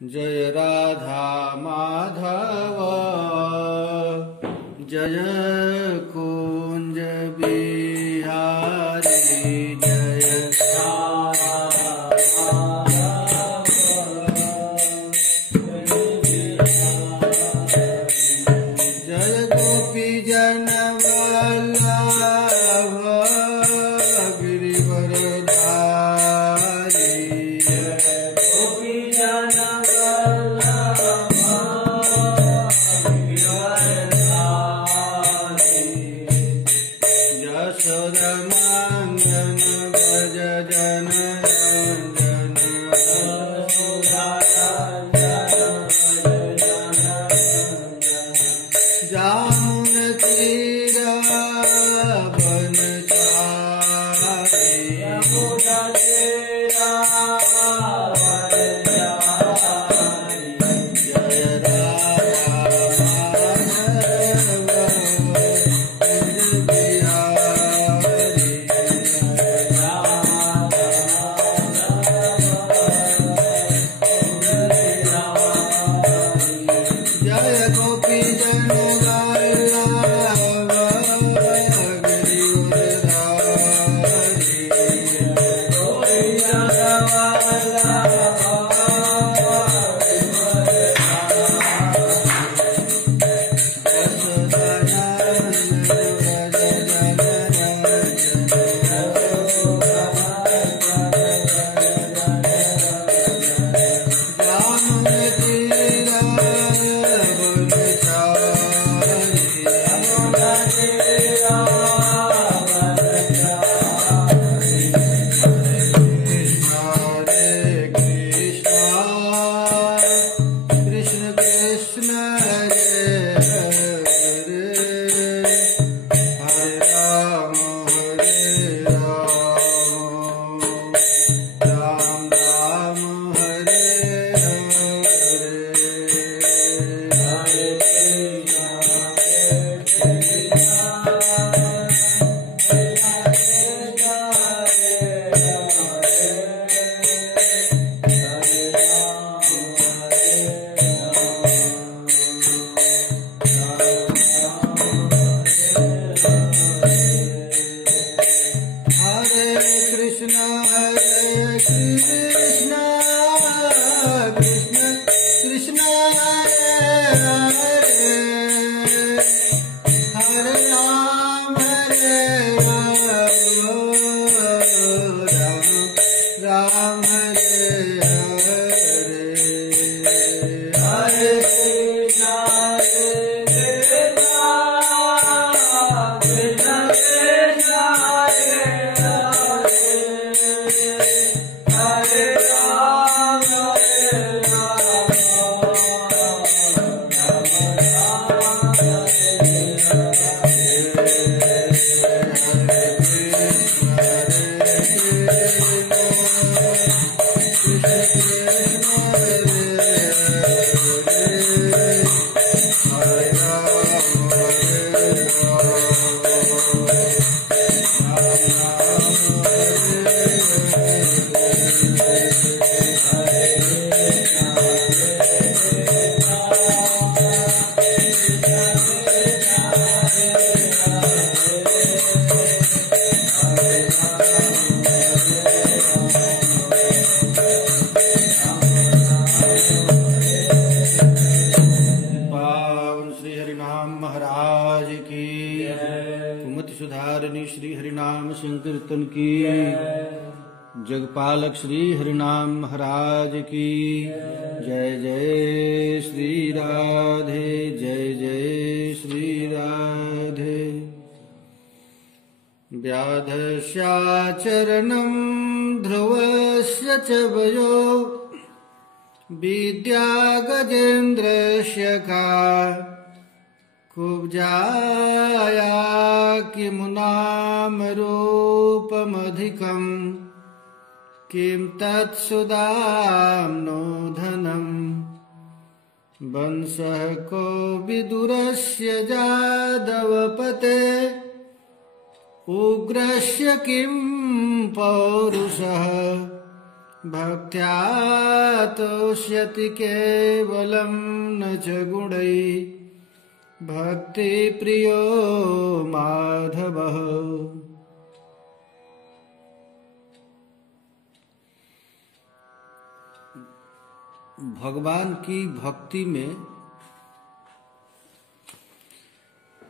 जय राधा माधव जय कुंज बिहारी जय जय गोपी जन वल्लभ गिरिवरधारी गोपी जन यशोदनंदन भज जन जामुन तीरा बनचारी यमुना तेरा जय राधा जय गोपी जन श्री हरिनाम संकीर्तन की जगपालक श्री हरिनाम महाराज की जय जय श्री राधे जय जय श्री राधे व्याधस्याचरणं ध्रुवस्य च वयो विद्या गजेन्द्रस्य का कुब्जाया किमुनाम रूपमधिकम् किं तत्सुदाम्नो धनम् वंशः को विदुरस्य जादवपते उग्रस्य किं पौरुषः भक्त्या तोष्यति केवलं न च गुणैः भक्ति प्रियो माधवः। भगवान की भक्ति में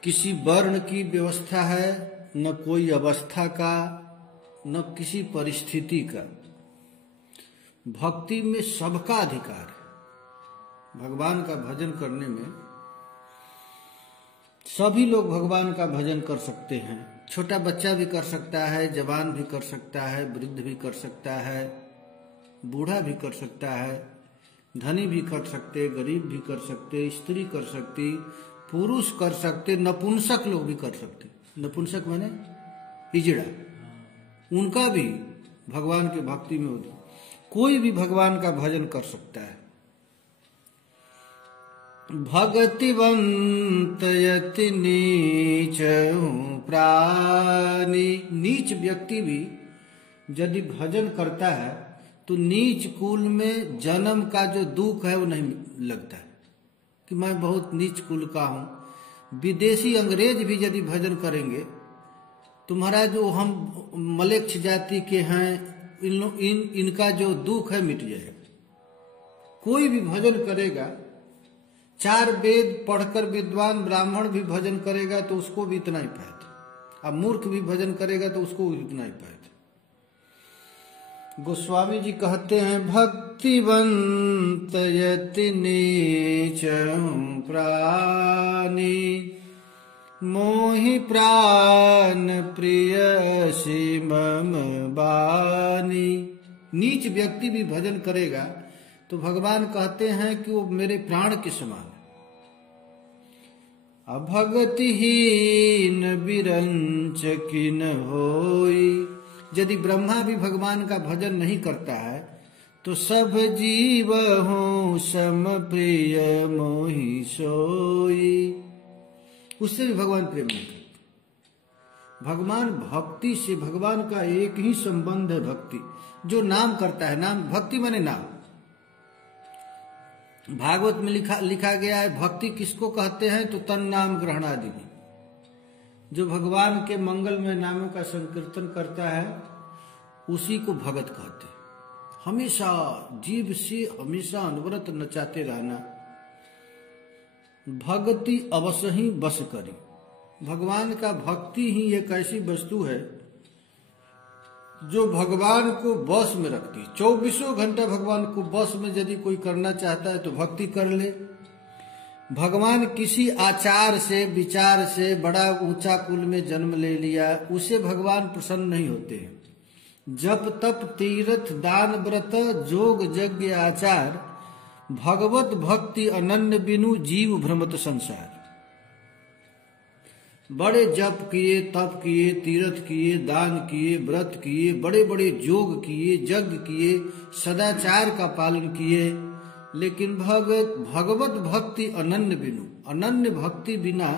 किसी वर्ण की व्यवस्था है, न कोई अवस्था का, न किसी परिस्थिति का। भक्ति में सबका अधिकार है। भगवान का भजन करने में सभी लोग भगवान का भजन कर सकते हैं। छोटा बच्चा भी कर सकता है, जवान भी कर सकता है, वृद्ध भी कर सकता है, बूढ़ा भी कर सकता है, धनी भी कर सकते, गरीब भी कर सकते, स्त्री कर सकती, पुरुष कर सकते, नपुंसक लोग भी कर सकते। नपुंसक माने इजड़ा, उनका भी भगवान की भक्ति में होता। कोई भी भगवान का भजन कर सकता है। भगतिवंत यति नीच प्राणी, नीच व्यक्ति भी यदि भजन करता है तो नीच कुल में जन्म का जो दुख है वो नहीं लगता है कि मैं बहुत नीच कुल का हूं। विदेशी अंग्रेज भी यदि भजन करेंगे तो महाराज जो हम मलेच्छ जाति के हैं, इनका जो दुख है मिट जाएगा। कोई भी भजन करेगा, 4 वेद पढ़कर विद्वान ब्राह्मण भी भजन करेगा तो उसको भी इतना ही फायदा। अब मूर्ख भी भजन करेगा तो उसको भी इतना ही फायदा। गोस्वामी जी कहते हैं भक्तिवंत यति नीच प्राणी मोहि प्राण प्रियसी मम बानी। नीच व्यक्ति भी भजन करेगा तो भगवान कहते हैं कि वो मेरे प्राण के समान है। अभगतिहीन बिरंच किन होई, यदि ब्रह्मा भी भगवान का भजन नहीं करता है तो सब जीव हो सम प्रिय मोहि सोई, उससे भी भगवान प्रेम नहीं करते। भगवान भक्ति से, भगवान का एक ही संबंध है भक्ति। जो नाम करता है, नाम भक्ति माने नाम। भागवत में लिखा गया है भक्ति किसको कहते हैं तो तन नाम ग्रहणादि। जो भगवान के मंगलमय नामों का संकीर्तन करता है उसी को भगत कहते हैं। हमेशा जीव से हमेशा अनवरत नचाते रहना। भक्ति अवश्य ही बस करी। भगवान का भक्ति ही एक ऐसी वस्तु है जो भगवान को बस में रखती। 24 घंटा भगवान को बस में यदि कोई करना चाहता है तो भक्ति कर ले। भगवान किसी आचार से, विचार से बड़ा ऊंचा कुल में जन्म ले लिया, उसे भगवान प्रसन्न नहीं होते हैं। जप तप तीर्थ दान व्रत जोग यज्ञ आचार भगवत भक्ति अनन्य बिनु जीव भ्रमत संसार। बड़े जप किए, तप किए, तीर्थ किए, दान किए, व्रत किए, बड़े बड़े जोग किए, यज्ञ किए, सदाचार का पालन किए, लेकिन भगवत भक्ति अनन्य बिनु, अनन्य भक्ति बिना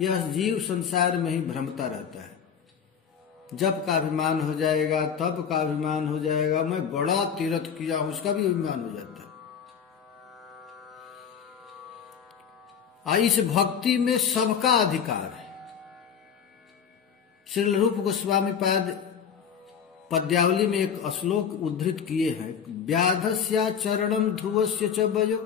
यह जीव संसार में ही भ्रमता रहता है। जप का अभिमान हो जाएगा, तप का अभिमान हो जाएगा, मैं बड़ा तीर्थ किया हूं, उसका भी अभिमान हो जाता है। इस भक्ति में सबका अधिकार है। श्री रूप गोस्वामी पाद पद्यावली में एक श्लोक उद्धृत किए हैं, व्याधस्या चरणम ध्रुवस्य च वयो।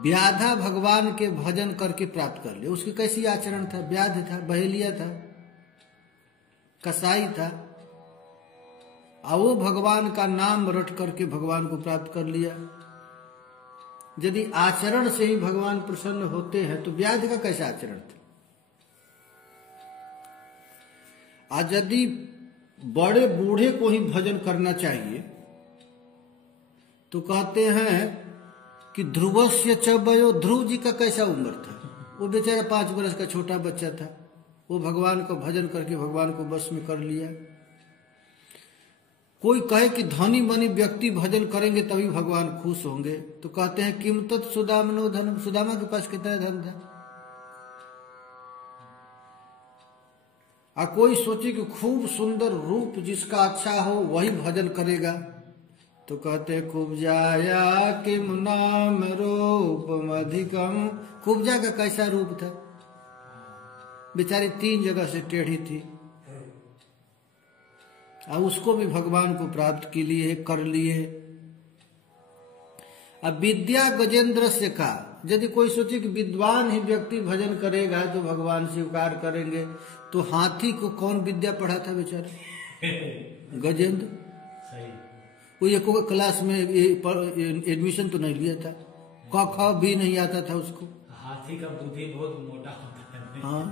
व्याधा भगवान के भजन करके प्राप्त कर ले। उसकी कैसी आचरण था? व्याध था, बहेलिया था, कसाई था, और वो भगवान का नाम रट करके भगवान को प्राप्त कर लिया। यदि आचरण से ही भगवान प्रसन्न होते हैं तो व्याध का कैसा आचरण था? आज यदि बड़े बूढ़े को ही भजन करना चाहिए तो कहते हैं कि ध्रुवस्य च वयो। ध्रुव जी का कैसा उम्र था? वो बेचारा 5 वर्ष का छोटा बच्चा था, वो भगवान को भजन करके भगवान को बस में कर लिया। कोई कहे कि धनी मनी व्यक्ति भजन करेंगे तभी भगवान खुश होंगे, तो कहते हैं किम तत् सुदामनो धनम। सुदामा के पास कितना धन था? और कोई सोचे कि खूब सुंदर रूप जिसका अच्छा हो वही भजन करेगा, तो कहते कुब्जाया किम नाम रूपम अधिकम। कुब्जा का कैसा रूप था, बेचारी 3 जगह से टेढ़ी थी, और उसको भी भगवान को प्राप्त के लिए कर लिए। अब विद्या गजेंद्र से कहा, यदि कोई सोचे कि विद्वान ही व्यक्ति भजन करेगा तो भगवान स्वीकार करेंगे, तो हाथी को कौन विद्या पढ़ा था बेचारा? गजेंद्र। वो एक क्लास में एडमिशन तो नहीं लिया था, क ख भी नहीं आता था उसको। हाथी का बुद्धि बहुत मोटा होता है। हाँ,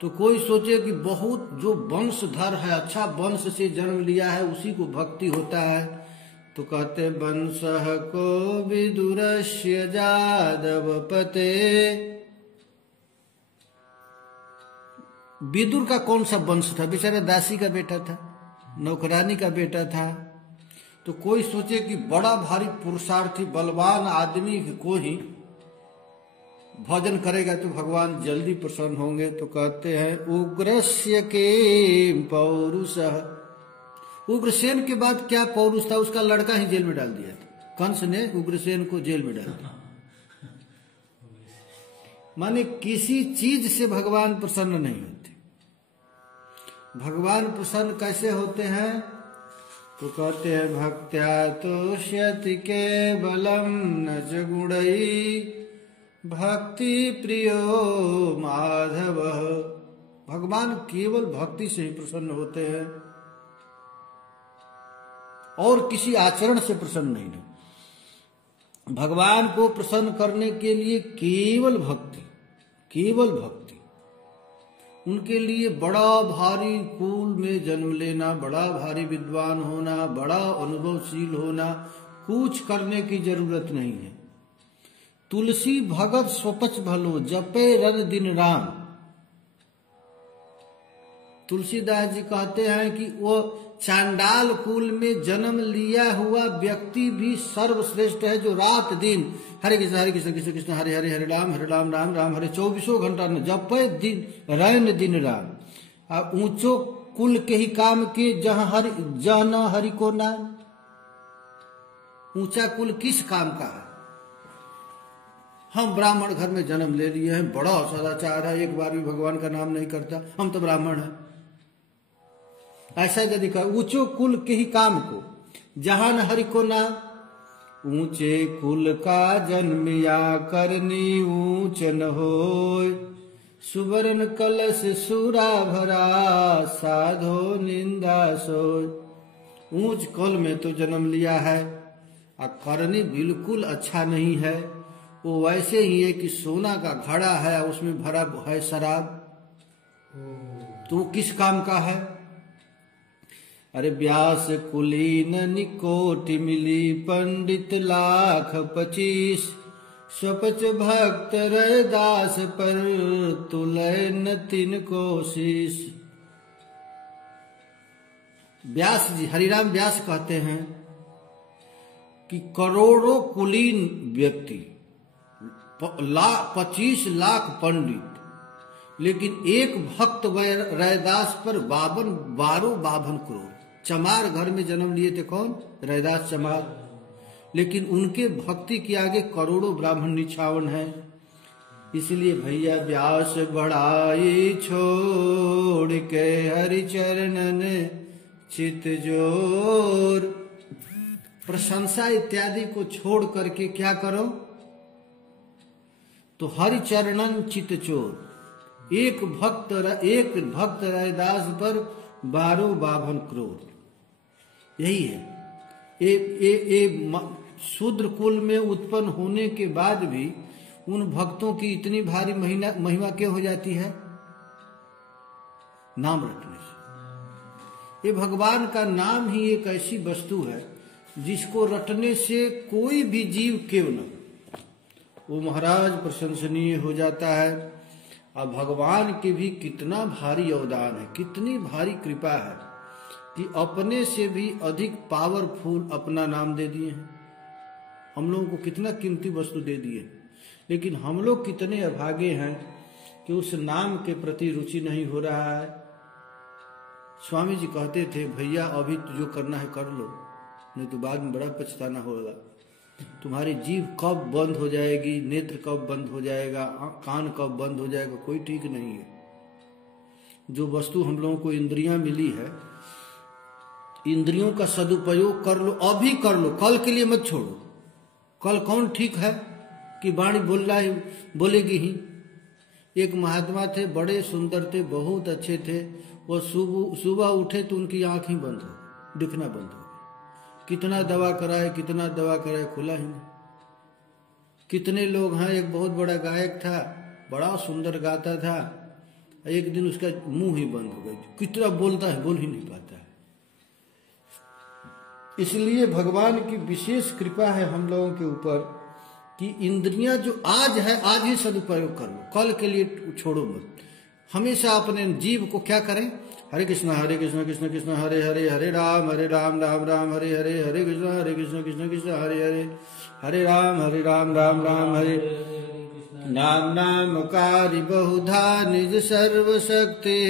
तो कोई सोचे कि बहुत जो वंशधर है, अच्छा वंश से जन्म लिया है, उसी को भक्ति होता है, तो कहते वंश को विदुरस्य जादव पते। विदुर का कौन सा वंश था? बेचारा दासी का बेटा था, नौकरानी का बेटा था। तो कोई सोचे कि बड़ा भारी पुरुषार्थी बलवान आदमी को ही भजन करेगा तो भगवान जल्दी प्रसन्न होंगे, तो कहते हैं उग्रस्य के पौरुष। उग्रसेन के बाद क्या पौरुष था? उसका लड़का ही जेल में डाल दिया था, कंस ने उग्रसेन को जेल में डाल दिया। माने किसी चीज से भगवान प्रसन्न नहीं होते। भगवान प्रसन्न कैसे होते हैं? तो कहते हैं भक्त्या तोष्यति केवलम न च गुणै भक्ति प्रियो माधव। भगवान केवल भक्ति से ही प्रसन्न होते हैं और किसी आचरण से प्रसन्न नहीं है। भगवान को प्रसन्न करने के लिए केवल भक्ति, केवल भक्ति। उनके लिए बड़ा भारी कुल में जन्म लेना, बड़ा भारी विद्वान होना, बड़ा अनुभवशील होना, कुछ करने की जरूरत नहीं है। तुलसी भगत स्वपच भलो जपे रन दिन राम। तुलसीदास जी कहते हैं कि वो चांडाल कुल में जन्म लिया हुआ व्यक्ति भी सर्वश्रेष्ठ है, जो रात दिन हरे कृष्ण कृष्ण कृष्ण हरे हरे हरे राम राम राम हरे 24 घंटा न जपे दिन रैन दिन राम। और ऊंचो कुल के ही काम के जहां हरि को नाम। ऊंचा कुल किस काम का है? हम ब्राह्मण घर में जन्म ले लिए हैं, बड़ा सदाचार है, एक बार भी भगवान का नाम नहीं करता, हम तो ब्राह्मण हैं। ऐसा यदि कहा ऊंचो कुल के ही काम को जहां न हरि को नाम। ऊंचे कुल का जन्मिया करनी ऊंच न होय सुवर्ण कलश सूरा भरा साधो निंदा सोय। ऊंच कुल में तो जन्म लिया है और करनी बिल्कुल अच्छा नहीं है। वो वैसे ही है कि सोना का घड़ा है, उसमें भरा है शराब, तो वो किस काम का है? अरे व्यास कुलीन निकोटि मिली पंडित 1,25,000 स्वपच भक्त रैदास पर तुलय न तिनको शीश। व्यास जी, हरिराम व्यास कहते हैं कि करोड़ों कुलीन व्यक्ति, 25 लाख पंडित, लेकिन एक भक्त रैदास पर 12 करोड़। चमार घर में जन्म लिए थे कौन? रैदास चमार। लेकिन उनके भक्ति के आगे करोड़ों ब्राह्मण निछावन है। इसलिए भैया व्यास बढ़ाई छोड़ के हरिचरणन चित जोर। प्रशंसा इत्यादि को छोड़ करके क्या करो? तो हरिचरणन चित चोर। एक भक्त रैदास पर 12 करोड़। यही है। शूद्र कुल में उत्पन्न होने के बाद भी उन भक्तों की इतनी भारी महिमा क्यों हो जाती है? नाम रटने से। ये भगवान का नाम ही एक ऐसी वस्तु है जिसको रटने से कोई भी जीव क्यों न, वो महाराज प्रशंसनीय हो जाता है। अब भगवान के भी कितना भारी अवदान है, कितनी भारी कृपा है कि अपने से भी अधिक पावरफुल अपना नाम दे दिए हैं। हम लोगों को कितना कीमती वस्तु दे दिए, लेकिन हम लोग कितने अभागे हैं कि उस नाम के प्रति रुचि नहीं हो रहा है। स्वामी जी कहते थे, भैया अभी जो करना है कर लो, नहीं तो बाद में बड़ा पछताना होगा। तुम्हारी जीभ कब बंद हो जाएगी, नेत्र कब बंद हो जाएगा, कान कब बंद हो जाएगा, कोई ठीक नहीं है। जो वस्तु हम लोगों को इंद्रियां मिली है, इंद्रियों का सदुपयोग कर लो, अभी कर लो, कल के लिए मत छोड़ो। कल कौन ठीक है कि वाणी बोलेगी ही। एक महात्मा थे, बड़े सुंदर थे, बहुत अच्छे थे। वो सुबह उठे तो उनकी आंख ही बंद हो, दिखना बंद हो। कितना दवा कराए, खुला ही नहीं। कितने लोग हैं, एक बहुत बड़ा गायक था, बड़ा सुंदर गाता था, एक दिन उसका मुंह ही बंद हो गया। कितना बोलता है, बोल ही नहीं पाता है। इसलिए भगवान की विशेष कृपा है हम लोगों के ऊपर कि इंद्रियां जो आज है, आज ही सदुपयोग कर लो, कल के लिए छोड़ो मत। हमेशा अपने जीव को क्या करें, हरे कृष्ण कृष्ण कृष्ण हरे हरे, हरे राम राम राम हरे हरे, हरे कृष्ण कृष्ण कृष्ण हरे हरे, हरे राम राम राम हरे। नाम नामकारी बहुधा निज सर्वशक्ति,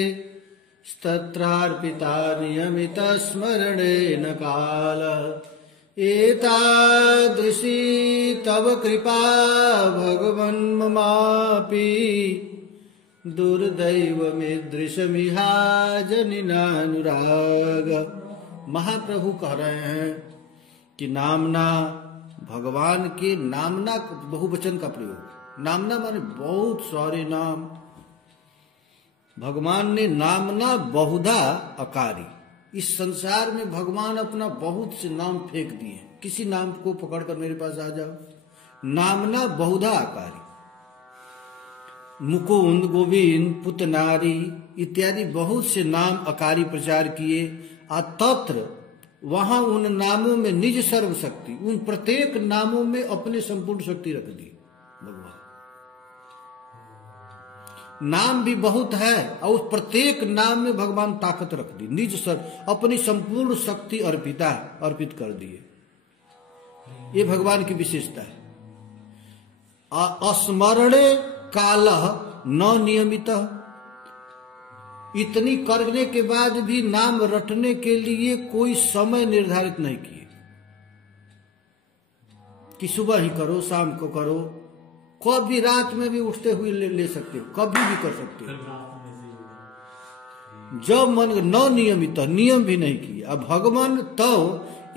स्तत्रार्पिता नियमित स्मरणेन काल। एतादृशी तव कृपा भगवन् ममापि, दुर्दैवमीदृशमिहा जनिनानुराग। महाप्रभु कह रहे हैं कि नामना, भगवान के नामना बहुवचन का प्रयोग। नामना माने बहुत सारे नाम। भगवान ने नामना बहुधा अकारी। इस संसार में भगवान अपना बहुत से नाम फेंक दिए। किसी नाम को पकड़कर मेरे पास आ जाओ, नामना बहुधा अकारी। मुकुंद, गोविंद, पुतनारी इत्यादि बहुत से नाम अकारी प्रचार किए। तत्र वहां उन नामों में निज सर्व शक्ति, उन प्रत्येक नामों में अपने संपूर्ण शक्ति रख दी भगवान। नाम भी बहुत है और उस प्रत्येक नाम में भगवान ताकत रख दी, निज सर्व अपनी संपूर्ण शक्ति अर्पित कर दिए। ये भगवान की विशेषता है। अस्मरणे काल न नियमित, इतनी करने के बाद भी नाम रटने के लिए कोई समय निर्धारित नहीं किए कि सुबह ही करो, शाम को करो, कभी रात में भी उठते हुए ले सकते हो, कभी भी कर सकते हो, जब मन। न नियमित, नियम भी नहीं किया। अब भगवान तो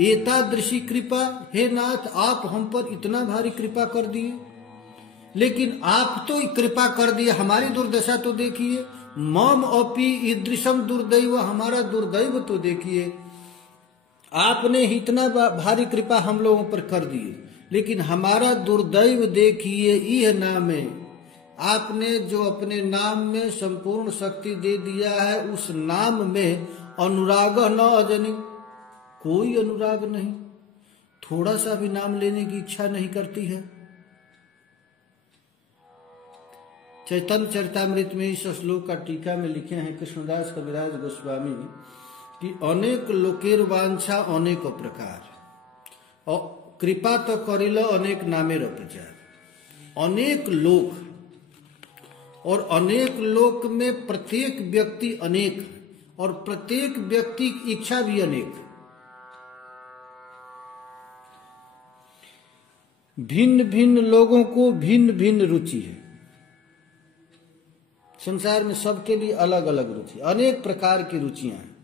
एतादृशी कृपा, हे नाथ आप हम पर इतना भारी कृपा कर दिए, लेकिन आप तो कृपा कर दिए, हमारी दुर्दशा तो देखिए। मम अपि ईदृशम दुर्दैव, हमारा दुर्दैव तो देखिए। आपने इतना भारी कृपा हम लोगों पर कर दिए, लेकिन हमारा दुर्दैव देखिए। यह नाम है, आपने जो अपने नाम में संपूर्ण शक्ति दे दिया है, उस नाम में अनुराग न अजनि, कोई अनुराग नहीं, थोड़ा सा भी नाम लेने की इच्छा नहीं करती है। चैतन्य चरितामृत में इस श्लोक का टीका में लिखे हैं कृष्णदास कविराज गोस्वामी कि अनेक लोकेर वांछा अनेक प्रकार, और कृपा तो करिल अनेक नामेर प्रचार। अनेक लोक, और अनेक लोक में प्रत्येक व्यक्ति अनेक, और प्रत्येक व्यक्ति की इच्छा भी अनेक। भिन्न भिन्न लोगों को भिन्न भिन्न रुचि है। संसार में सबके लिए अलग अलग रुचि, अनेक प्रकार की रुचियां हैं।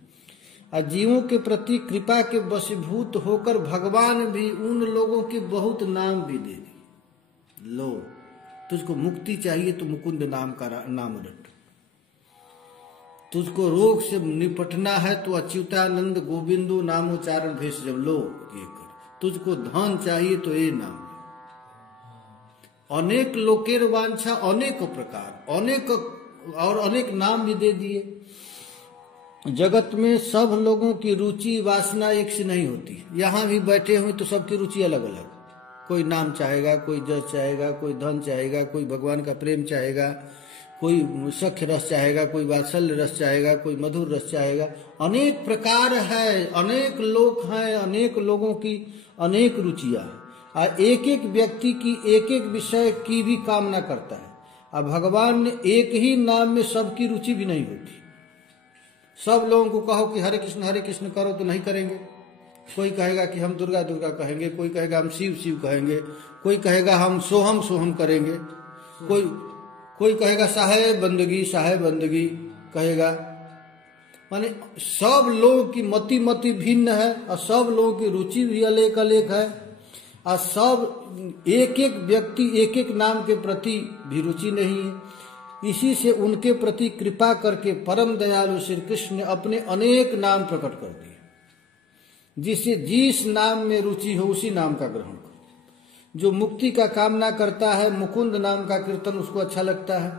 और जीवों के प्रति कृपा के वशीभूत होकर भगवान भी उन लोगों के बहुत नाम भी दे दी। लो, तुझको मुक्ति चाहिए तो मुकुंद नाम का नाम रट, तुझको रोग से निपटना है तो अच्युतानंद गोविंदो नामोच्चारण भेष जब लो ये कर, तुझको धन चाहिए तो ये नाम। अनेक लोकेर वांछा अनेक प्रकार, अनेक और अनेक नाम भी दे दिए। जगत में सब लोगों की रुचि वासना एक से नहीं होती। यहाँ भी बैठे हुए तो सबकी रुचि अलग अलग, कोई नाम चाहेगा, कोई जस चाहेगा, कोई धन चाहेगा, कोई भगवान का प्रेम चाहेगा, कोई सख्य रस चाहेगा, कोई वात्सल्य रस चाहेगा, कोई मधुर रस चाहेगा। अनेक प्रकार है, अनेक लोग हैं, अनेक लोगों की अनेक रुचियां हैं। और एक एक व्यक्ति की एक एक विषय की भी कामना करता है। अब भगवान ने एक ही नाम में सबकी रुचि भी नहीं होती। सब लोगों को कहो कि हरे कृष्ण करो तो नहीं करेंगे। कोई कहेगा कि हम दुर्गा दुर्गा कहेंगे, कोई कहेगा हम शिव शिव कहेंगे, कोई कहेगा हम सोहम सोहम करेंगे, कोई कहेगा साहेब बंदगी कहेगा। माने सब लोगों की मति भिन्न है और सब लोगों की रुचि भी अलेख अलेख है और सब एक एक व्यक्ति एक एक नाम के प्रति भी रुचि नहीं है। इसी से उनके प्रति कृपा करके परम दयालु श्री कृष्ण ने अपने अनेक नाम प्रकट कर दिए, जिससे जिस नाम में रुचि हो उसी नाम का ग्रहण करो। जो मुक्ति का कामना करता है मुकुंद नाम का कीर्तन उसको अच्छा लगता है।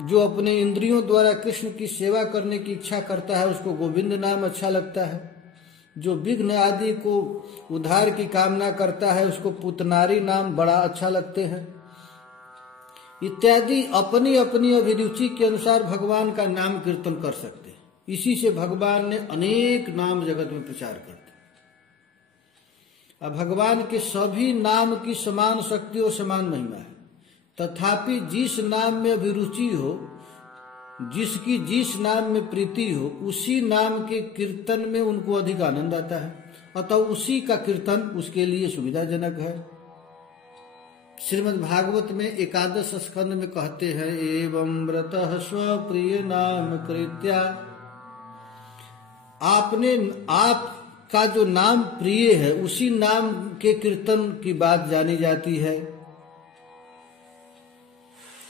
जो अपने इंद्रियों द्वारा कृष्ण की सेवा करने की इच्छा करता है उसको गोविंद नाम अच्छा लगता है। जो विघ्न आदि को उद्धार की कामना करता है उसको पुतनारी नाम बड़ा अच्छा लगते हैं। इत्यादि अपनी अपनी अभिरुचि के अनुसार भगवान का नाम कीर्तन कर सकते हैं। इसी से भगवान ने अनेक नाम जगत में प्रचार करते। अब भगवान के सभी नाम की समान शक्ति और समान महिमा है, तथापि जिस नाम में अभिरुचि हो, जिसकी जिस नाम में प्रीति हो, उसी नाम के कीर्तन में उनको अधिक आनंद आता है, अतः उसी का कीर्तन उसके लिए सुविधाजनक है। श्रीमद् भागवत में एकादश स्कंद में कहते हैं, एवं व्रतः स्वप्रिय नाम कृत्या। आपका जो नाम प्रिय है उसी नाम के कीर्तन की बात जानी जाती है,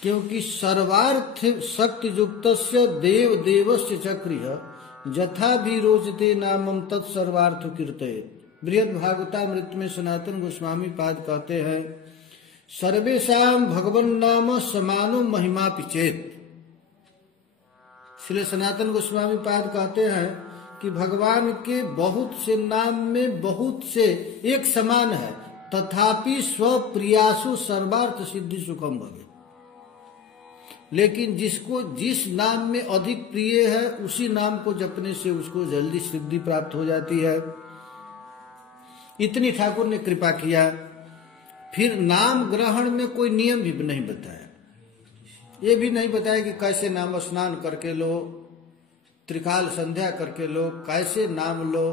क्योंकि सर्वार्थ शक्ति युक्तस्य देव देवस्य चक्रिय जथा भी रोचते नामम तत्सर्वार्थ कीर्तयेत्। बृहद भागवतामृत में सनातन गोस्वामी पाद कहते हैं, सर्वेषां भगवन् नाम समानो महिमा पिचेत। इसलिए सनातन गोस्वामी पाद कहते हैं कि भगवान के बहुत से नाम में बहुत से एक समान है, तथापि स्वप्रियासु सर्वार्थ सिद्धि सुखम भवे। लेकिन जिसको जिस नाम में अधिक प्रिय है उसी नाम को जपने से उसको जल्दी सिद्धि प्राप्त हो जाती है। इतनी ठाकुर ने कृपा किया। फिर नाम ग्रहण में कोई नियम भी नहीं बताया। ये भी नहीं बताया कि कैसे नाम स्नान करके लो, त्रिकाल संध्या करके लो, कैसे नाम लो।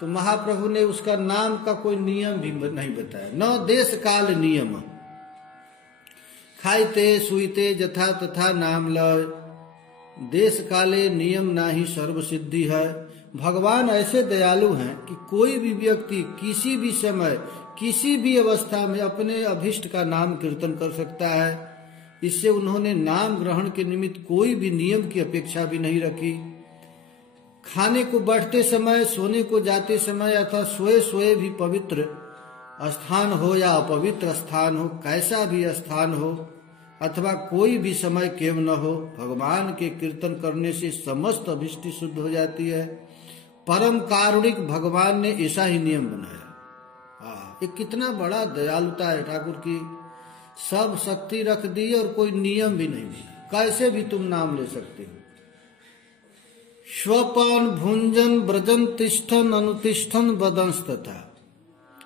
तो महाप्रभु ने उसका नाम का कोई नियम भी नहीं बताया। न देश काल नियम, खाइते सुईते जथा तथा नाम लय, देश काले नियम नाही सर्व सिद्धि है। भगवान ऐसे दयालु हैं कि कोई भी व्यक्ति किसी भी समय किसी भी अवस्था में अपने अभिष्ट का नाम कीर्तन कर सकता है। इससे उन्होंने नाम ग्रहण के निमित्त कोई भी नियम की अपेक्षा भी नहीं रखी। खाने को बैठते समय, सोने को जाते समय अथवा सोए सोए भी पवित्र स्थान हो या अपवित्र स्थान हो, कैसा भी स्थान हो अथवा कोई भी समय केव न हो, भगवान के कीर्तन करने से समस्त अभिष्टि शुद्ध हो जाती है। परम कारुणिक भगवान ने ऐसा ही नियम बनाया। ये कितना बड़ा दयालुता है ठाकुर की। सब शक्ति रख दी और कोई नियम भी नहीं दिया, कैसे भी तुम नाम ले सकते हो। स्वपान भुंजन ब्रजन तिष्ठन अनुतिष्ठन बदंस तथा।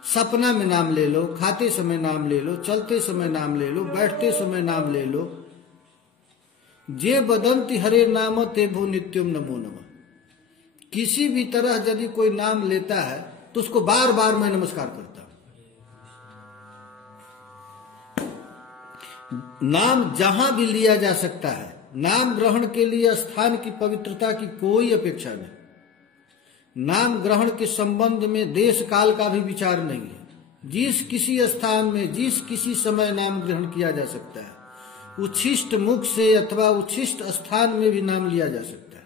सपना में नाम ले लो, खाते समय नाम ले लो, चलते समय नाम ले लो, बैठते समय नाम ले लो। जे बदंती हरे नाम ते भू नित्यम नमो नमः। किसी भी तरह यदि कोई नाम लेता है तो उसको बार बार मैं नमस्कार करता हूं। नाम जहां भी लिया जा सकता है, नाम ग्रहण के लिए स्थान की पवित्रता की कोई अपेक्षा नहीं। नाम ग्रहण के संबंध में देश काल का भी विचार नहीं है। जिस किसी स्थान में जिस किसी समय नाम ग्रहण किया जा सकता है। उच्छिष्ट मुख से अथवा उच्छिष्ट स्थान में भी नाम लिया जा सकता है।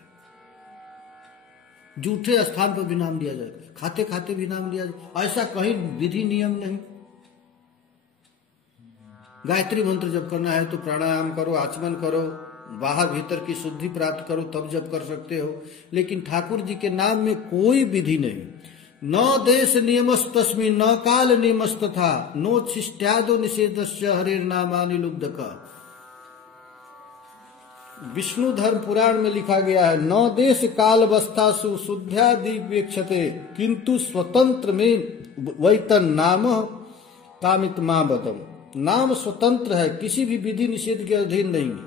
जूठे स्थान पर भी नाम लिया जाता है, खाते खाते भी नाम लिया जाता है। ऐसा कहीं विधि नियम नहीं। गायत्री मंत्र जप करना है तो प्राणायाम करो, आचमन करो, बाहर भीतर की शुद्धि प्राप्त करो, तब जप कर सकते हो। लेकिन ठाकुर जी के नाम में कोई विधि नहीं। न देश नियमस तस्मिन् न काल नियमस तथा नो शिष्टादो निषेधस्य हरेर नामानिलुब्धका। विष्णु धर्म पुराण में लिखा गया है, न देश काल अवस्थासु शुद्ध्यादिपेक्षते किंतु स्वतंत्र में वैतन नाम कामित मां बदम नाम स्वतंत्र है, किसी भी विधि निषेध के अधीन नहीं है,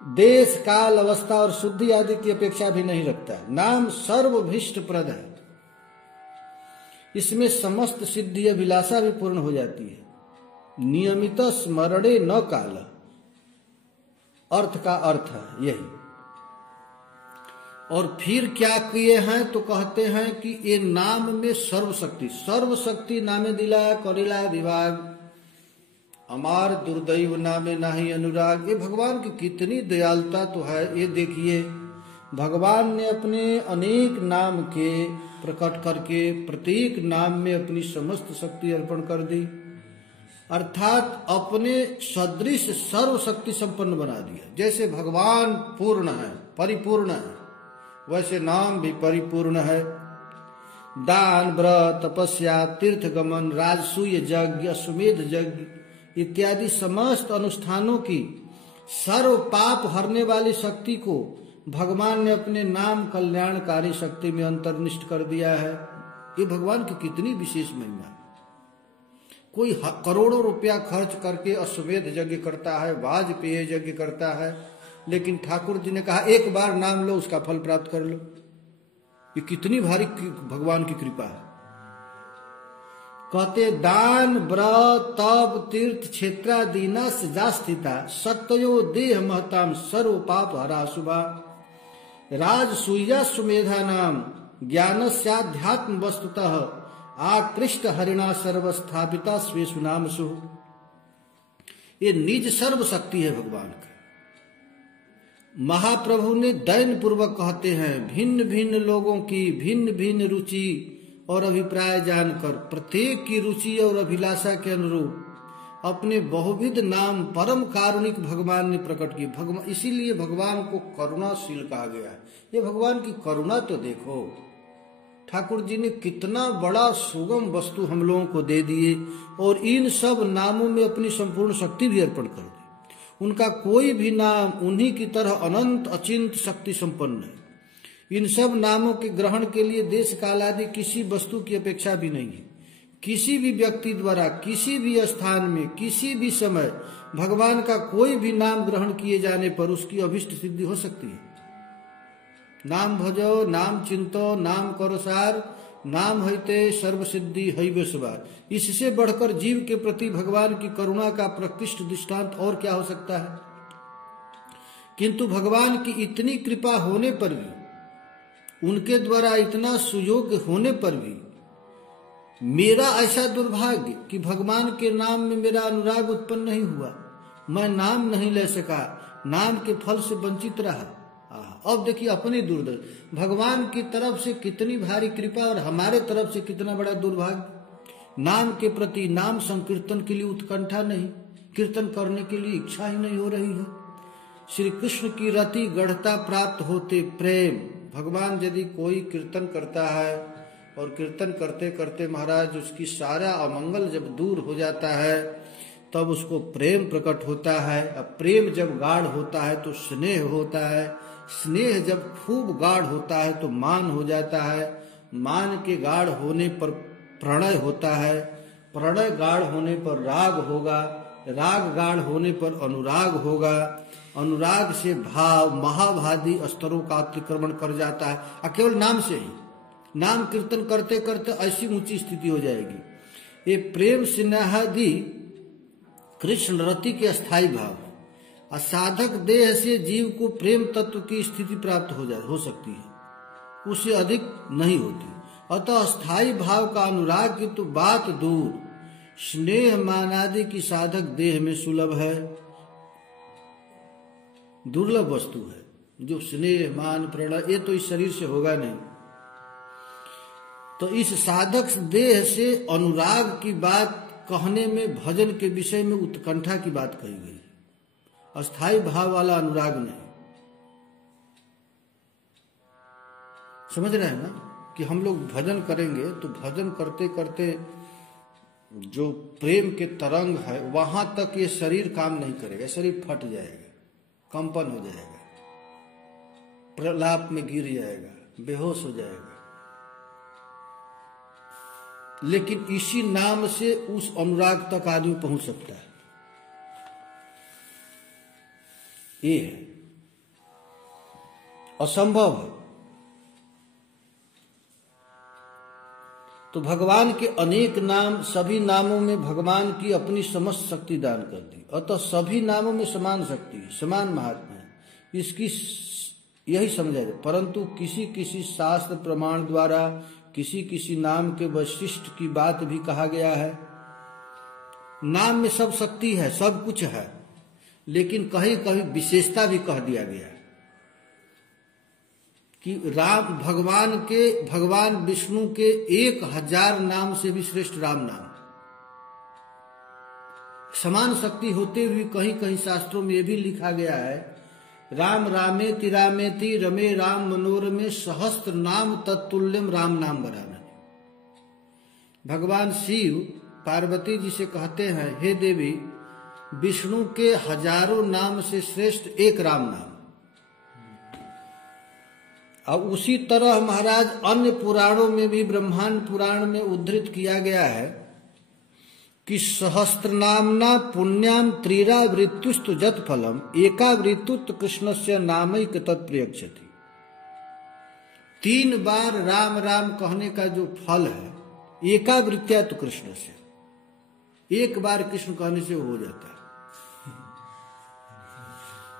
देश काल अवस्था और शुद्धि आदि की अपेक्षा भी नहीं रखता है। नाम सर्वभीष्ट प्रद है, इसमें समस्त सिद्धि अभिलाषा भी पूर्ण हो जाती है। नियमित स्मरणे न काल, अर्थ का अर्थ है यही। और फिर क्या किए हैं तो कहते हैं कि ये नाम में सर्वशक्ति, सर्वशक्ति नामे दिला करिला विभाग, अमार दुर्दैव नामे नाही अनुराग। ये भगवान की कितनी दयालुता तो है। ये देखिए, भगवान ने अपने अनेक नाम के प्रकट करके प्रत्येक नाम में अपनी समस्त शक्ति अर्पण कर दी, अर्थात अपने सदृश सर्वशक्ति संपन्न बना दिया। जैसे भगवान पूर्ण है, परिपूर्ण है, वैसे नाम भी परिपूर्ण है। दान, व्रत, तपस्या, तीर्थ गमन, राजसूय यज्ञ, अश्वमेध यज्ञ इत्यादि समस्त अनुष्ठानों की सर्व पाप हरने वाली शक्ति को भगवान ने अपने नाम कल्याणकारी शक्ति में अंतर्निष्ठ कर दिया है। ये भगवान की कितनी विशेष महिमा। कोई करोड़ों रुपया खर्च करके अश्वमेध यज्ञ करता है, वाजपेय यज्ञ करता है, लेकिन ठाकुर जी ने कहा एक बार नाम लो, उसका फल प्राप्त कर लो। ये कितनी भारी भगवान की कृपा है। कहते दान, व्रत, तप, तीर्थ, क्षेत्रादीना सजा स्थिता, सत्यो देह महताम सर्व पाप हरा शुभा, राजसूया सुमेधा नाम ज्ञानस्याध्यात्म वस्तुतः आकृष्ट हरिणा सर्वस्थापिता स्वेषु नाम सु। ये निज सर्व शक्ति है भगवान का। महाप्रभु ने दैन पूर्वक कहते हैं, भिन्न भिन्न लोगों की भिन्न भिन्न रुचि और अभिप्राय जानकर प्रत्येक की रुचि और अभिलाषा के अनुरूप अपने बहुविध नाम परम कारुणिक भगवान ने प्रकट किए। भगवान, इसीलिए भगवान को करुणाशील कहा गया है। ये भगवान की करुणा तो देखो, ठाकुर जी ने कितना बड़ा सुगम वस्तु हम लोगों को दे दिए और इन सब नामों में अपनी संपूर्ण शक्ति भी अर्पण कर दी। उनका कोई भी नाम उन्हीं की तरह अनंत अचिंत शक्ति संपन्न है। इन सब नामों के ग्रहण के लिए देश काल आदि किसी वस्तु की अपेक्षा भी नहीं है। किसी भी व्यक्ति द्वारा किसी भी स्थान में किसी भी समय भगवान का कोई भी नाम ग्रहण किए जाने पर उसकी अभिष्ट सिद्धि हो सकती है। नाम भजो, नाम चिंतो, नाम करो सार, नाम हईते सर्व सिद्धि हईवे सुबार। इससे बढ़कर जीव के प्रति भगवान की करुणा का प्रकृष्ट दृष्टांत और क्या हो सकता है। किंतु भगवान की इतनी कृपा होने पर भी, उनके द्वारा इतना सुयोग्य होने पर भी मेरा ऐसा दुर्भाग्य कि भगवान के नाम में मेरा अनुराग उत्पन्न नहीं हुआ, मैं नाम नहीं ले सका, नाम के फल से वंचित रहा। अब देखिए अपनी दुर्दशा, भगवान की तरफ से कितनी भारी कृपा और हमारे तरफ से कितना बड़ा दुर्भाग्य। नाम के प्रति, नाम संकीर्तन के लिए उत्कंठा नहीं, कीर्तन करने के लिए इच्छा ही नहीं हो रही है। श्री कृष्ण की रति गढ़ता प्राप्त होते प्रेम। भगवान यदि कोई कीर्तन करता है और कीर्तन करते करते महाराज उसकी सारा अमंगल जब दूर हो जाता है तब उसको प्रेम प्रकट होता है। अब प्रेम जब गाढ़ होता है तो स्नेह होता है, स्नेह जब खूब गाढ़ होता है तो मान हो जाता है, मान के गाढ़ होने पर प्रणय होता है, प्रणय गाढ़ होने पर राग होगा, राग गाढ़ होने पर अनुराग होगा, अनुराग से भाव महाभादी स्तरों का अतिक्रमण कर जाता है। केवल नाम से ही, नाम कीर्तन करते करते ऐसी ऊंची स्थिति हो जाएगी। ये प्रेम स्नेहादि कृष्ण रति के अस्थायी भाव, असाधक देह से जीव को प्रेम तत्व की स्थिति प्राप्त हो सकती है, उससे अधिक नहीं होती। अतः स्थायी भाव का अनुराग की तो बात दूर, स्नेह मानादि की साधक देह में सुलभ है, दुर्लभ वस्तु है। जो स्नेह मान प्रणय ये तो इस शरीर से होगा नहीं। तो इस साधक देह से अनुराग की बात कहने में भजन के विषय में उत्कंठा की बात कही गई, अस्थायी भाव वाला अनुराग नहीं। समझ रहे हैं ना कि हम लोग भजन करेंगे तो भजन करते करते जो प्रेम के तरंग है वहां तक ये शरीर काम नहीं करेगा, शरीर फट जाएगा, कंपन हो जाएगा, प्रलाप में गिर जाएगा, बेहोश हो जाएगा। लेकिन इसी नाम से उस अनुराग तक आदमी पहुंच सकता है। ये है, असंभव है। तो भगवान के अनेक नाम, सभी नामों में भगवान की अपनी समस्त शक्ति दान कर दी। अतः सभी नामों में समान शक्ति है, समान महात्मा है, इसकी यही समझा जाए। परंतु किसी किसी शास्त्र प्रमाण द्वारा किसी किसी नाम के वैशिष्ट की बात भी कहा गया है। नाम में सब शक्ति है, सब कुछ है, लेकिन कहीं कहीं विशेषता भी कह दिया गया है कि भगवान विष्णु के 1000 नाम से भी श्रेष्ठ राम नाम। समान शक्ति होते हुए कहीं कहीं शास्त्रों में यह भी लिखा गया है, राम रामेति रामेति रमे राम मनोरमे सहस्त्र नाम तत्तुल्यम राम नाम बराबर। भगवान शिव पार्वती जी से कहते हैं, हे देवी, विष्णु के हजारों नाम से श्रेष्ठ एक राम नाम। अब उसी तरह महाराज अन्य पुराणों में भी, ब्रह्मांड पुराण में उद्धृत किया गया है कि सहस्त्र नामना पुण्याम त्रिरावृत्युस्तु जत फलम एकावृत्युत कृष्णस्य नामैक तत्प्रियक्षति। 3 बार राम राम कहने का जो फल है, एकावृत्या तो कृष्ण से, एक बार कृष्ण कहने से हो जाता है।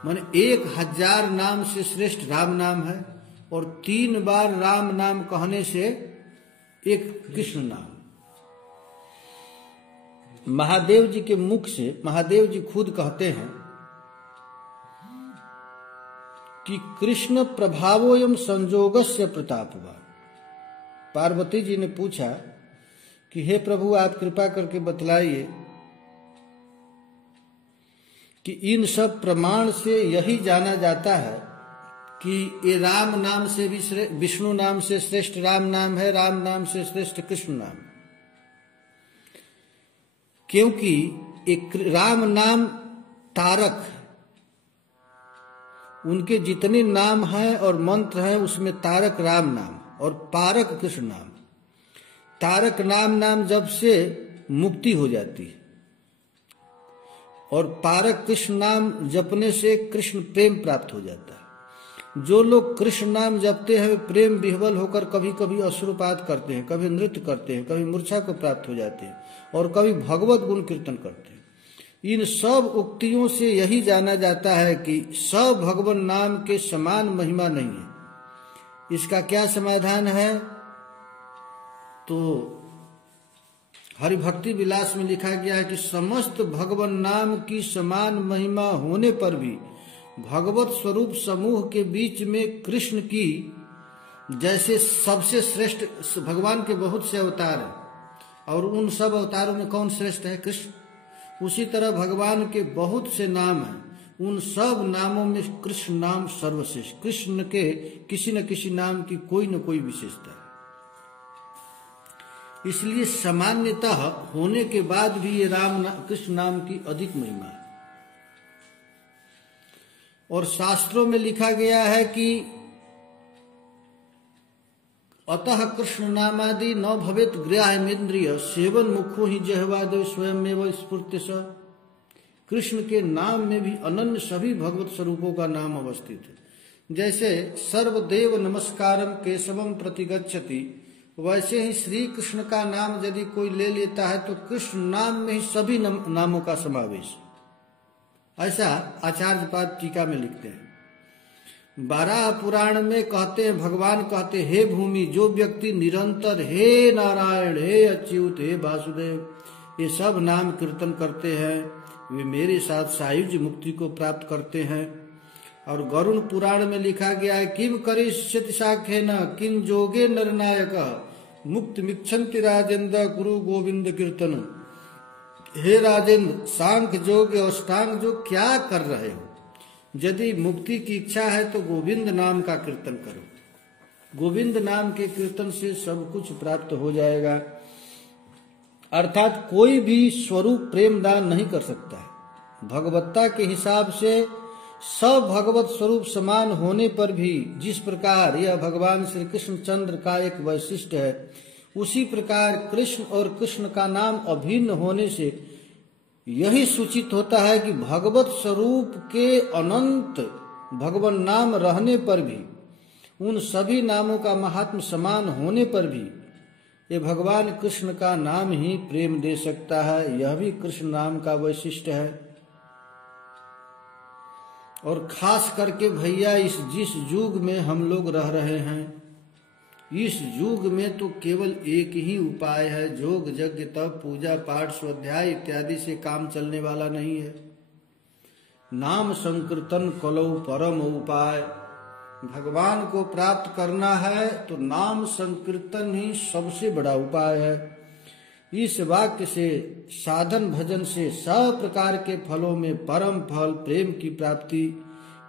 माने 1000 नाम से श्रेष्ठ राम नाम है, और 3 बार राम नाम कहने से एक कृष्ण नाम। महादेव जी के मुख से महादेव जी खुद कहते हैं कि कृष्ण प्रभावोयम संजोगस्य प्रतापवान। पार्वती जी ने पूछा कि हे प्रभु, आप कृपा करके बतलाइए कि इन सब प्रमाण से यही जाना जाता है कि ये राम नाम से भी विष्णु नाम से श्रेष्ठ राम नाम है, राम नाम से श्रेष्ठ कृष्ण नाम। क्योंकि एक राम नाम तारक है, उनके जितने नाम हैं और मंत्र हैं उसमें तारक राम नाम और पारक कृष्ण नाम। तारक नाम जब से मुक्ति हो जाती है, और पारक कृष्ण नाम जपने से कृष्ण प्रेम प्राप्त हो जाता है। जो लोग कृष्ण नाम जपते हैं प्रेम विह्वल होकर कभी कभी अश्रुपात करते हैं, कभी नृत्य करते हैं, कभी मूर्छा को प्राप्त हो जाते हैं, और कभी भगवत गुण कीर्तन करते हैं। इन सब उक्तियों से यही जाना जाता है कि सब भगवान नाम के समान महिमा नहीं है। इसका क्या समाधान है? तो हरिभक्ति विलास में लिखा गया है कि समस्त भगवान नाम की समान महिमा होने पर भी भगवत स्वरूप समूह के बीच में कृष्ण की, जैसे सबसे श्रेष्ठ भगवान के बहुत से अवतार हैं और उन सब अवतारों में कौन श्रेष्ठ है? कृष्ण। उसी तरह भगवान के बहुत से नाम हैं, उन सब नामों में कृष्ण नाम सर्वश्रेष्ठ। कृष्ण के किसी न किसी नाम की कोई न कोई विशेषता है। इसलिए सामान्यतः होने के बाद भी ये कृष्ण नाम की अधिक महिमा है। और शास्त्रों में लिखा गया है कि अतः कृष्ण नामादि न भवेत ग्राह्यमेन्द्रिय सेवन मुखो ही जहवादेव स्वयं स्फूर्ति स। कृष्ण के नाम में भी अनन्य सभी भगवत स्वरूपों का नाम अवस्थित है। जैसे सर्वदेव नमस्कारम केशवम प्रतिगच्छति, वैसे ही श्री कृष्ण का नाम यदि कोई ले लेता है तो कृष्ण नाम में ही सभी नामों का समावेश। ऐसा आचार्य पाद टीका में लिखते हैं। 12 पुराण में कहते हैं, भगवान कहते, हे भूमि, जो व्यक्ति निरंतर हे नारायण, हे अच्युत, हे वासुदेव ये सब नाम कीर्तन करते हैं, वे मेरे साथ सायुज्य मुक्ति को प्राप्त करते हैं। और गरुण पुराण में लिखा गया है, किम करिष्यति शाखेन किम जोगे नरनायक मुक्ति मिच्छन्ति राजेन्द्र गुरु गोविंद कीर्तन। हे राजेंद्र, सांख्य योग अष्टांग योग क्या कर रहे हो? यदि मुक्ति की इच्छा है तो गोविंद नाम का कीर्तन करो। गोविंद नाम के कीर्तन से सब कुछ प्राप्त हो जाएगा। अर्थात कोई भी स्वरूप प्रेम दान नहीं कर सकता है। भगवत्ता के हिसाब से सब भगवत स्वरूप समान होने पर भी जिस प्रकार यह भगवान श्री कृष्ण चंद्र का एक वैशिष्ट्य है, उसी प्रकार कृष्ण और कृष्ण का नाम अभिन्न होने से यही सूचित होता है कि भगवत स्वरूप के अनंत भगवान नाम रहने पर भी, उन सभी नामों का महात्म समान होने पर भी ये भगवान कृष्ण का नाम ही प्रेम दे सकता है। यह भी कृष्ण नाम का वैशिष्ट है। और खास करके भैया जिस युग में हम लोग रह रहे हैं, इस युग में तो केवल एक ही उपाय है, योग यज्ञ तप पूजा पाठ स्वाध्याय इत्यादि से काम चलने वाला नहीं है। नाम संकीर्तन कलौ परम उपाय। भगवान को प्राप्त करना है तो नाम संकीर्तन ही सबसे बड़ा उपाय है। इस वाक्य से साधन भजन से सब प्रकार के फलों में परम फल प्रेम की प्राप्ति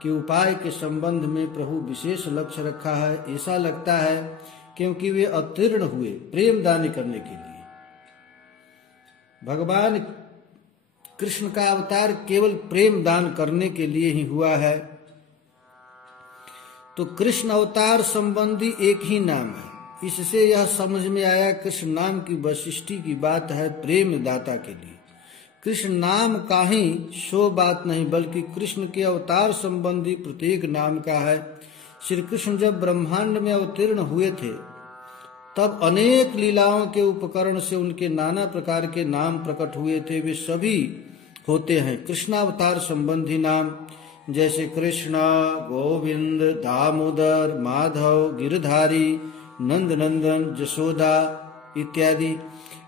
के उपाय के संबंध में प्रभु विशेष लक्ष्य रखा है। ऐसा लगता है क्योंकि वे अवतीर्ण हुए प्रेम दान करने के लिए। भगवान कृष्ण का अवतार केवल प्रेम दान करने के लिए ही हुआ है। तो कृष्ण अवतार संबंधी एक ही नाम है। इससे यह समझ में आया कृष्ण नाम की वैशिष्टि की बात है प्रेम दाता के लिए। कृष्ण नाम का ही सो बात नहीं, बल्कि कृष्ण के अवतार संबंधी प्रत्येक नाम का है। श्री कृष्ण जब ब्रह्मांड में अवतीर्ण हुए थे तब अनेक लीलाओं के उपकरण से उनके नाना प्रकार के नाम प्रकट हुए थे। वे सभी होते हैं कृष्णावतार संबंधी नाम, जैसे कृष्ण, गोविंद, दामोदर, माधव, गिरधारी, नंद नंदन, जसोदा इत्यादि।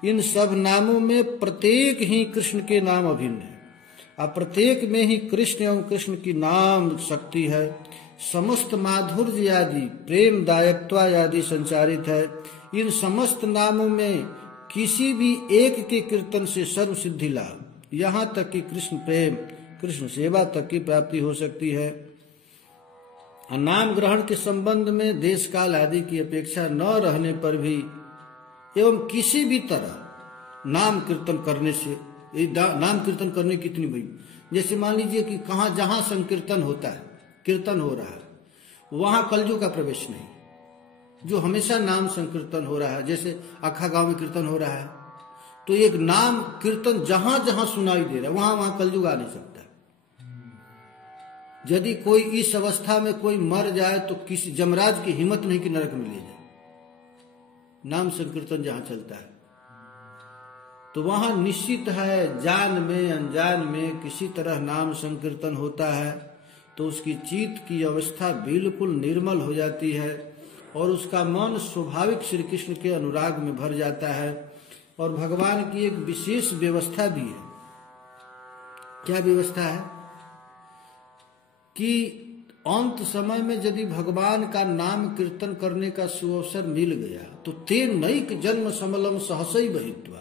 इन सब नामों में प्रत्येक ही कृष्ण के नाम अभिन्न है। अब प्रत्येक में ही कृष्ण एवं कृष्ण की नाम शक्ति है। समस्त माधुर्य आदि प्रेम दायकत्वा आदि संचारित है। इन समस्त नामों में किसी भी एक के कीर्तन से सर्व सिद्धि लाभ, यहाँ तक कि कृष्ण प्रेम, कृष्ण सेवा तक की प्राप्ति हो सकती है। नाम ग्रहण के संबंध में देश काल आदि की अपेक्षा न रहने पर भी एवं किसी भी तरह नाम कीर्तन करने से, नाम कीर्तन करने की इतनी बड़ी, जैसे मान लीजिए कि कहाँ जहाँ संकीर्तन होता है, कीर्तन हो रहा है, वहां कलयुग का प्रवेश नहीं। जो हमेशा नाम संकीर्तन हो रहा है, जैसे अखा गांव में कीर्तन हो रहा है, तो एक नाम कीर्तन जहां जहां सुनाई दे रहा है वहां वहां कलयुग आ नहीं सकता। यदि कोई इस अवस्था में कोई मर जाए तो किसी जमराज की हिम्मत नहीं कि नरक में ले जाए। नाम संकीर्तन जहां चलता है तो वहां निश्चित है, जान में अनजान में किसी तरह नाम संकीर्तन होता है तो उसकी चित्त की अवस्था बिल्कुल निर्मल हो जाती है और उसका मन स्वाभाविक श्री कृष्ण के अनुराग में भर जाता है। और भगवान की एक विशेष व्यवस्था भी है। क्या व्यवस्था है कि अंत समय में यदि भगवान का नाम कीर्तन करने का सुअवसर मिल गया तो ते नैक जन्म समलम सहसई बहित्वा,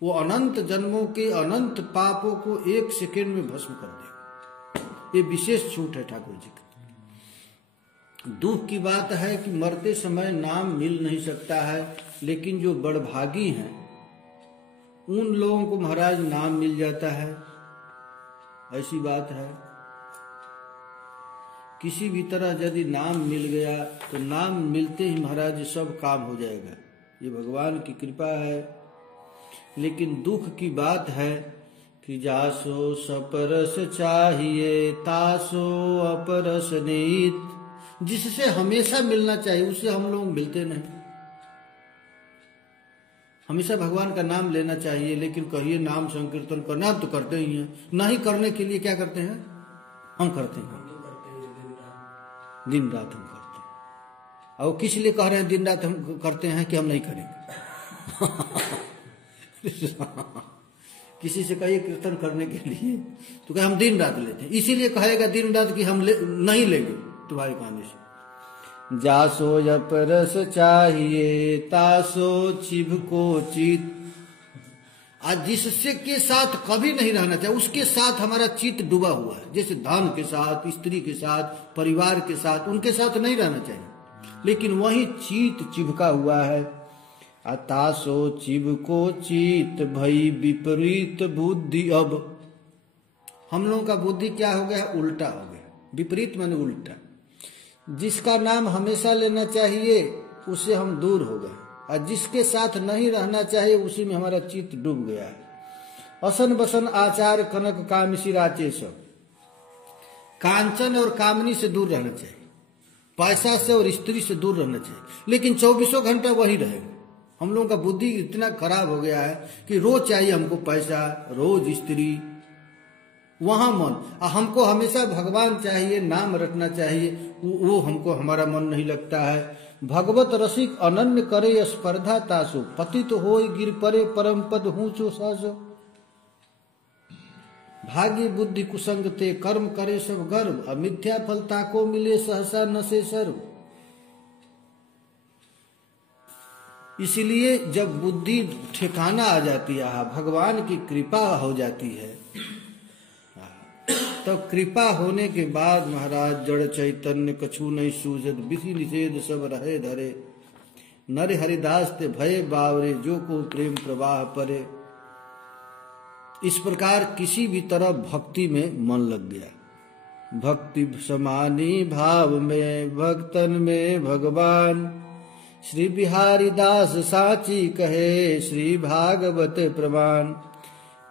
वो अनंत जन्मों के अनंत पापों को एक सेकेंड में भस्म कर देगा। ये विशेष छूट है ठाकुर जी की। दुख की बात है कि मरते समय नाम मिल नहीं सकता है, लेकिन जो बड़भागी हैं उन लोगों को महाराज नाम मिल जाता है। ऐसी बात है, किसी भी तरह यदि नाम मिल गया तो नाम मिलते ही महाराज सब काम हो जाएगा। ये भगवान की कृपा है। लेकिन दुख की बात है कि जासो सपरस चाहिए तासो अपरस नीत, जिससे हमेशा मिलना चाहिए उससे हम लोग मिलते नहीं। हमेशा भगवान का नाम लेना चाहिए, लेकिन कहिए नाम संकीर्तन करना तो करते ही हैं, नहीं करने के लिए क्या करते हैं, हम करते हैं, दिन रात हम करते हैं। और किस लिए कह रहे हैं दिन रात हम करते हैं कि हम नहीं करेंगे। किसी से कहिए कीर्तन करने के लिए तो कहे हम दिन रात लेते हैं, इसीलिए कहेगा दिन रात कि हम नहीं लेंगे तुम्हारे कहने से। जासो अपरस चाहिए तासो छिभ को चित, आज जिससे के साथ कभी नहीं रहना चाहिए उसके साथ हमारा चित्त डूबा हुआ है। जैसे धन के साथ, स्त्री के साथ, परिवार के साथ, उनके साथ नहीं रहना चाहिए, लेकिन वही चित्त चिभका हुआ है। तासो चिभ को चित भई विपरीत बुद्धि। अब हम लोगों का बुद्धि क्या हो गया, उल्टा हो गया। विपरीत माने उल्टा। जिसका नाम हमेशा लेना चाहिए उससे हम दूर हो गए, और जिसके साथ नहीं रहना चाहिए उसी में हमारा चित्त डूब गया है। असन बसन आचार कनक कामिसी राचे सब, कांचन और कामनी से दूर रहना चाहिए, पैसा से और स्त्री से दूर रहना चाहिए, लेकिन 24 घंटा वही रहेगा। हम लोगों का बुद्धि इतना खराब हो गया है कि रोज चाहिए हमको पैसा, रोज स्त्री, वहां मन, और हमको हमेशा भगवान चाहिए, नाम रटना चाहिए, वो हमको हमारा मन नहीं लगता है। भगवत रसिक अनन्य करे स्पर्धा तासु, पतित होय गिर परे परम पद हूचो सासो। भाग्य बुद्धि कुसंग ते कर्म करे सब गर्व, अमिथ्या फल ताको मिले सहसा नसे सर्व। इसलिए जब बुद्धि ठिकाना आ जाती है, भगवान की कृपा हो जाती है, तो कृपा होने के बाद महाराज जड़ चैतन्य कछु नहीं सूझत, विधि निषेध सब रहे धरे, नर हरिदास ते भय बावरे, जो को प्रेम प्रवाह परे। इस प्रकार किसी भी तरह भक्ति में मन लग गया। भक्ति समानी भाव में भक्तन में भगवान, श्री बिहारी दास साची कहे श्री भागवत प्रमाण।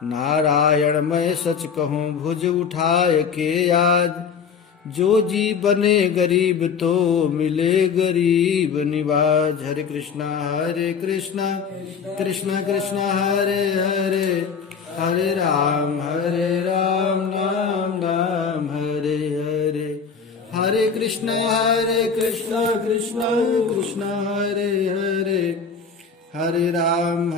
नारायण मैं सच कहूँ भुज उठाए के आज, जो जी बने गरीब तो मिले गरीब निवाज। हरे कृष्णा कृष्णा कृष्णा हरे हरे, हरे राम राम राम हरे हरे। हरे कृष्णा कृष्णा कृष्णा हरे हरे, हरे राम